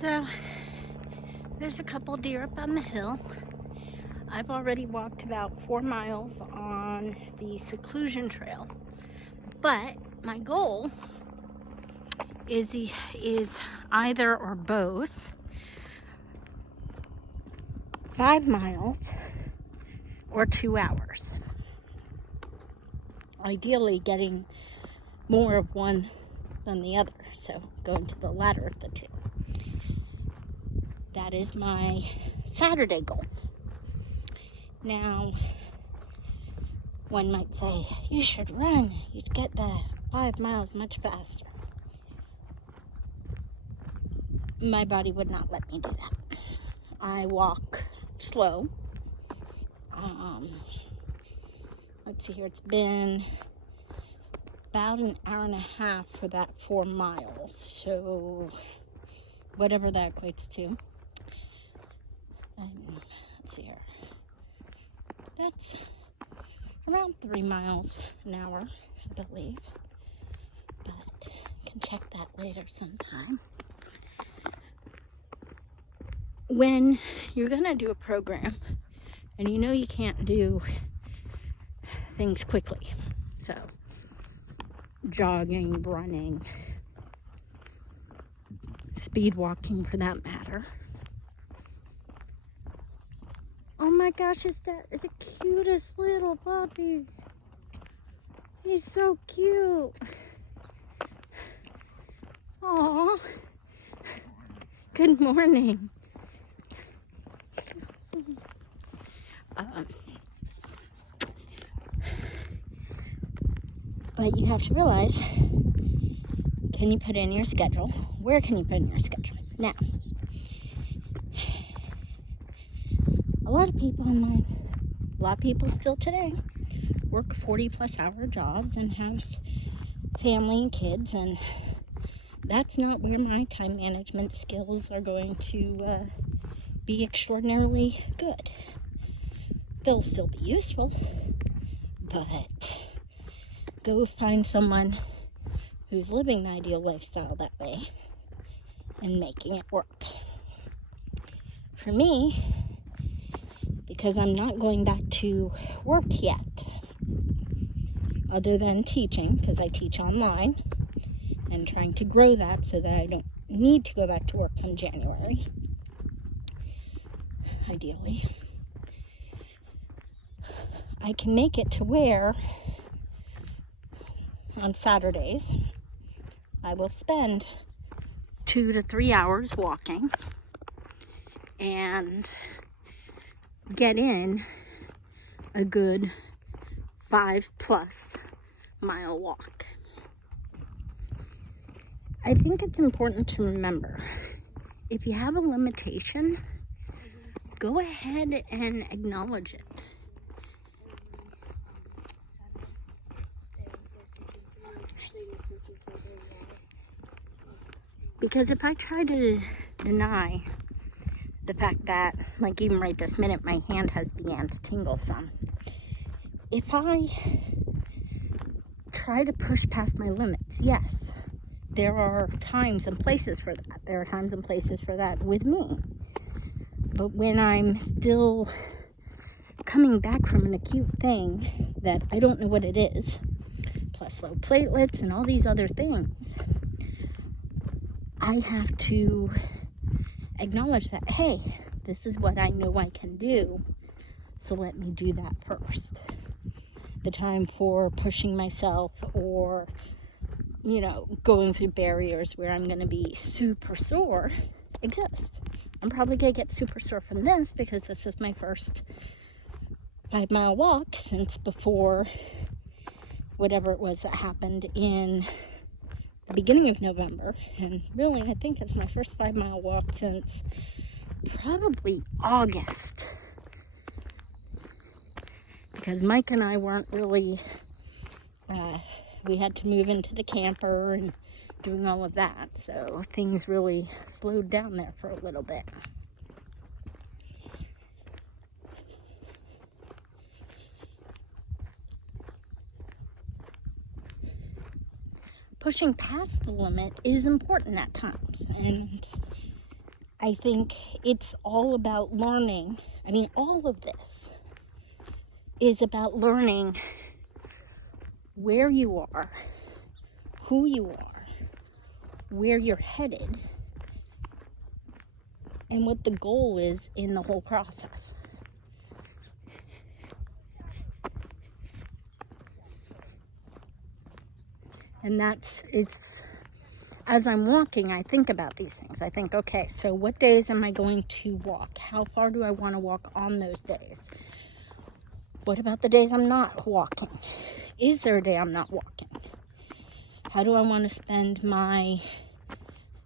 So there's a couple deer up on the hill. I've already walked about 4 miles on the seclusion trail, but my goal is either or both 5 miles or 2 hours. Ideally getting more of one than the other, so going to the latter of the two. That is my Saturday goal. Now, one might say, you should run. You'd get the 5 miles much faster. My body would not let me do that. I walk slow. Let's see here, it's been about an hour and a half for that 4 miles. So, whatever that equates to. Let's see here. That's around 3 miles an hour, I believe. But I can check that later sometime. When you're gonna do a program and you know you can't do things quickly, so jogging, running, speed walking for that matter. Oh my gosh, is that the cutest little puppy? He's so cute. Aww. Good morning. But you have to realize, can you put in your schedule? Where can you put in your schedule? Now, a lot of people still today work 40+ hour jobs and have family and kids, and that's not where my time management skills are going to be extraordinarily good. They'll still be useful, but go find someone who's living the ideal lifestyle that way and making it work. For me, because I'm not going back to work yet, other than teaching, because I teach online and trying to grow that so that I don't need to go back to work in January, ideally. I can make it to where on Saturdays I will spend 2 to 3 hours walking and get in a good 5+ mile walk. I think it's important to remember, if you have a limitation, go ahead and acknowledge it. Because if I try to deny the fact that, like even right this minute, my hand has began to tingle some. If I try to push past my limits, yes, there are times and places for that. There are times and places for that with me. But when I'm still coming back from an acute thing that I don't know what it is, plus low platelets and all these other things, I have to acknowledge that, hey, this is what I know I can do, so let me do that first. The time for pushing myself or, going through barriers where I'm going to be super sore exists. I'm probably going to get super sore from this because this is my first 5 mile walk since before whatever it was that happened in the beginning of November. And really, I think it's my first 5 mile walk since probably August, because Mike and I weren't really, we had to move into the camper and doing all of that, so things really slowed down there for a little bit. Pushing past the limit is important at times, and I think it's all about learning. I mean, all of this is about learning where you are, who you are, where you're headed, and what the goal is in the whole process. And it's, as I'm walking, I think about these things. I think, okay, so what days am I going to walk? How far do I want to walk on those days? What about the days I'm not walking? Is there a day I'm not walking? How do I want to spend my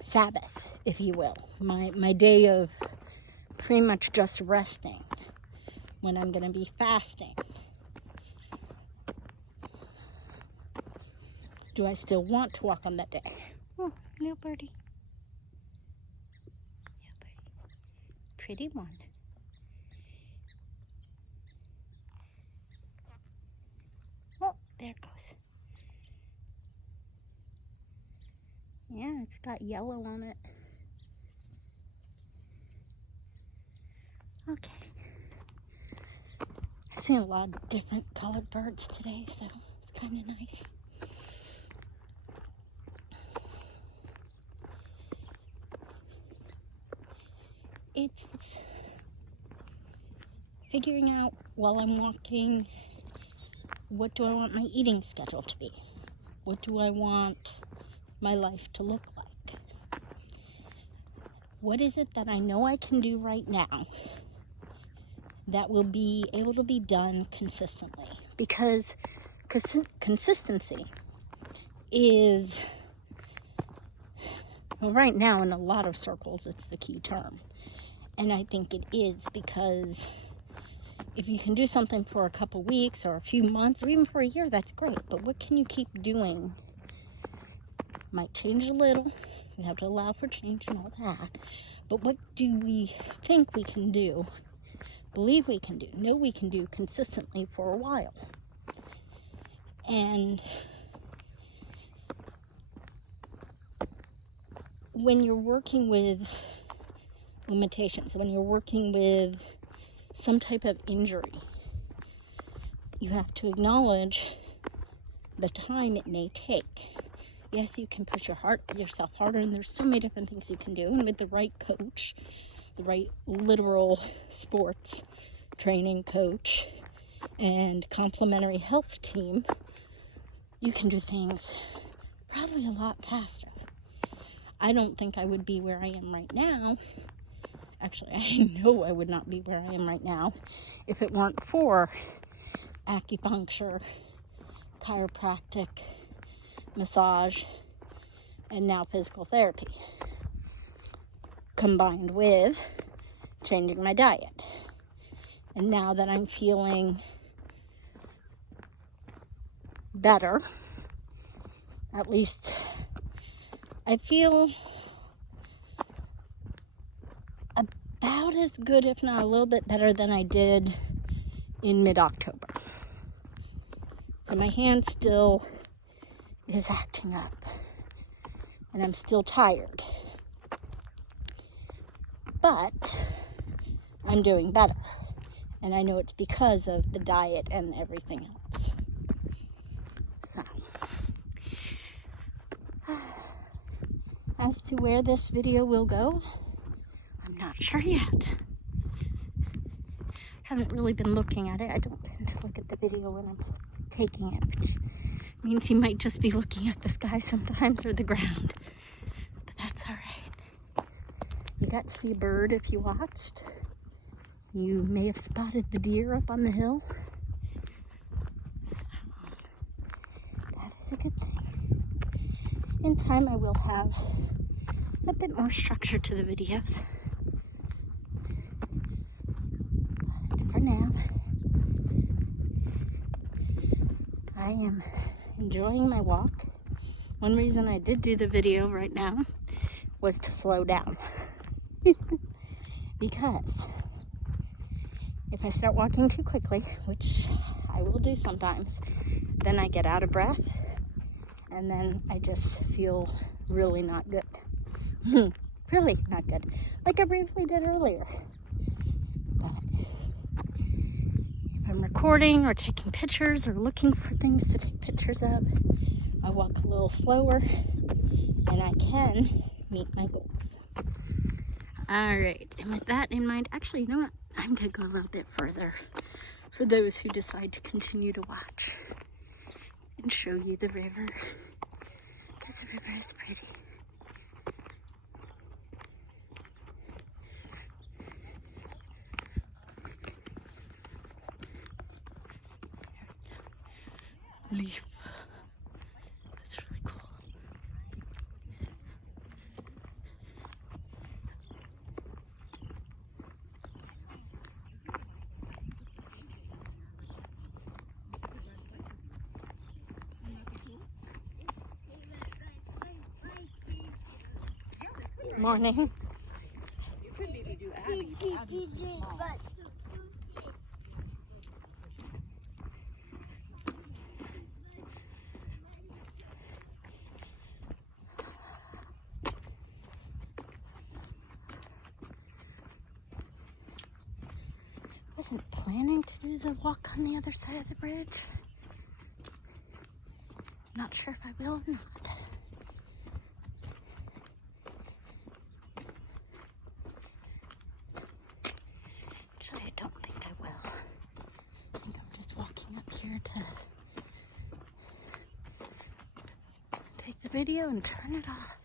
Sabbath, if you will? My day of pretty much just resting, when I'm going to be fasting. Do I still want to walk on that day? Oh, little birdie. Little birdie. Pretty one. Oh, there it goes. Yeah, it's got yellow on it. Okay. I've seen a lot of different colored birds today, so it's kind of nice. It's figuring out while I'm walking, what do I want my eating schedule to be? What do I want my life to look like? What is it that I know I can do right now that will be able to be done consistently? Because consistency is, well, right now in a lot of circles, it's the key term. And I think it is, because if you can do something for a couple weeks or a few months or even for a year, that's great. But what can you keep doing? Might change a little. We have to allow for change and all that. But what do we think we can do, believe we can do, know we can do consistently for a while? And when you're working with limitations, when you're working with some type of injury, you have to acknowledge the time it may take. Yes, you can push yourself harder, and there's so many different things you can do. And with the right coach, the right literal sports training coach and complementary health team, you can do things probably a lot faster. I don't think I would be where I am right now. Actually, I know I would not be where I am right now if it weren't for acupuncture, chiropractic, massage, and now physical therapy, combined with changing my diet. And now that I'm feeling better, at least I feel about as good, if not a little bit better, than I did in mid-October. So my hand still is acting up, and I'm still tired, but I'm doing better, and I know it's because of the diet and everything else. So, as to where this video will go, I'm not sure yet. Haven't really been looking at it. I don't tend to look at the video when I'm taking it, which means you might just be looking at the sky sometimes or the ground. But that's all right. You got to see a bird if you watched. You may have spotted the deer up on the hill. So, that is a good thing. In time, I will have a bit more structure to the videos. But for now, I am enjoying my walk. One reason I did do the video right now was to slow down. Because if I start walking too quickly, which I will do sometimes, then I get out of breath, and then I just feel really not good. really not good, like I briefly did earlier. But if I'm recording or taking pictures or looking for things to take pictures of, I walk a little slower and I can meet my goals. All right, and with that in mind, actually, you know what? I'm gonna go a little bit further for those who decide to continue to watch and show you the river. This river is pretty. Leaf. That's really cool. Morning. Wasn't planning to do the walk on the other side of the bridge. Not sure if I will or not. Actually, I don't think I will. I think I'm just walking up here to take the video and turn it off.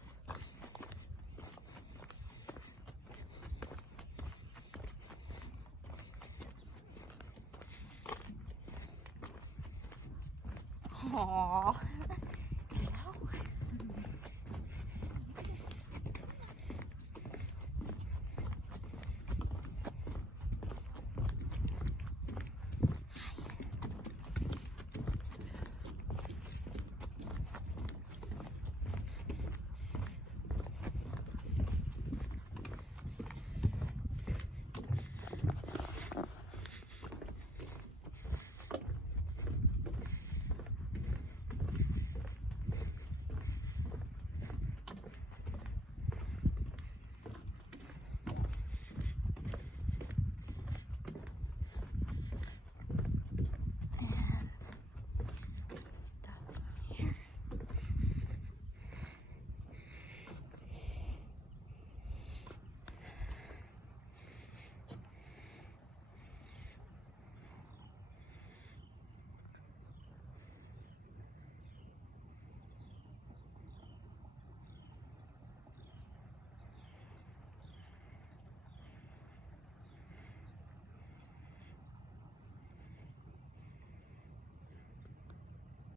Aww.